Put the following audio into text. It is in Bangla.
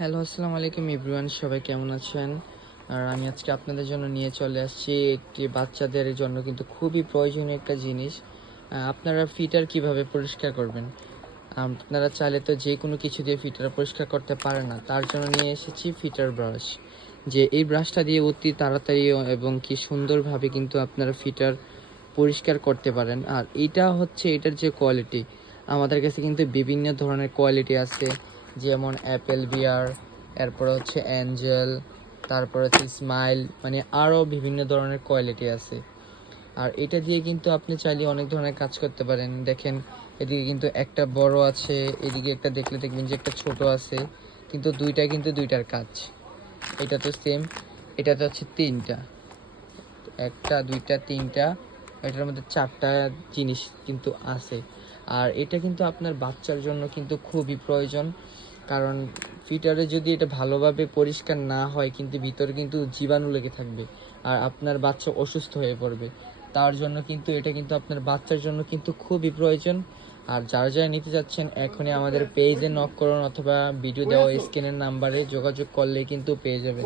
হ্যালো, আসসালামু আলাইকুম এভরিওয়ান, সবাই কেমন আছেন? আর আমি আজকে আপনাদের জন্য নিয়ে চলে আসছি একটি বাচ্চাদের জন্য কিন্তু খুবই প্রয়োজনীয় একটা জিনিস। আপনারা ফিটার কিভাবে পরিষ্কার করবেন? আপনারা চাইলে তো যে কোনো কিছু দিয়ে ফিটার পরিষ্কার করতে পারেন না। তার জন্য নিয়ে এসেছি ফিটার ব্রাশ। যে এই ব্রাশটা দিয়ে অতি তাড়াতাড়ি এবং কি সুন্দরভাবে কিন্তু আপনারা ফিটার পরিষ্কার করতে পারেন। আর এইটা হচ্ছে এটার যে কোয়ালিটি, আমাদের কাছে কিন্তু বিভিন্ন ধরনের কোয়ালিটি আছে, যেমন অ্যাপেল বিয়ার, এরপরে হচ্ছে অ্যাঞ্জেল, তারপর হচ্ছে স্মাইল, মানে আরও বিভিন্ন ধরনের কোয়ালিটি আছে। আর এটা দিয়ে কিন্তু আপনি চাইলে অনেক ধরনের কাজ করতে পারেন। দেখেন, এদিকে কিন্তু একটা বড় আছে, এদিকে একটা দেখলে দেখবেন যে একটা ছোট আছে, কিন্তু দুইটা কিন্তু দুইটার কাজ। এটা তো সেম, এটাতে হচ্ছে তিনটা, একটা দুইটা তিনটা, এটার মধ্যে চারটা জিনিস কিন্তু আছে। আর এটা কিন্তু আপনার বাচ্চার জন্য কিন্তু খুবই প্রয়োজন, কারণ ফিটারে যদি এটা ভালোভাবে পরিষ্কার না হয় কিন্তু ভিতরে কিন্তু জীবাণু লেগে থাকবে আর আপনার বাচ্চা অসুস্থ হয়ে পড়বে। তার জন্য কিন্তু এটা কিন্তু আপনার বাচ্চার জন্য কিন্তু খুবই প্রয়োজন। আর যারা যারা নিতে যাচ্ছেন এখনই আমাদের পেজে নক করুন, অথবা ভিডিও দেওয়া স্ক্রিনের নাম্বারে যোগাযোগ করলে কিন্তু পেয়ে যাবেন।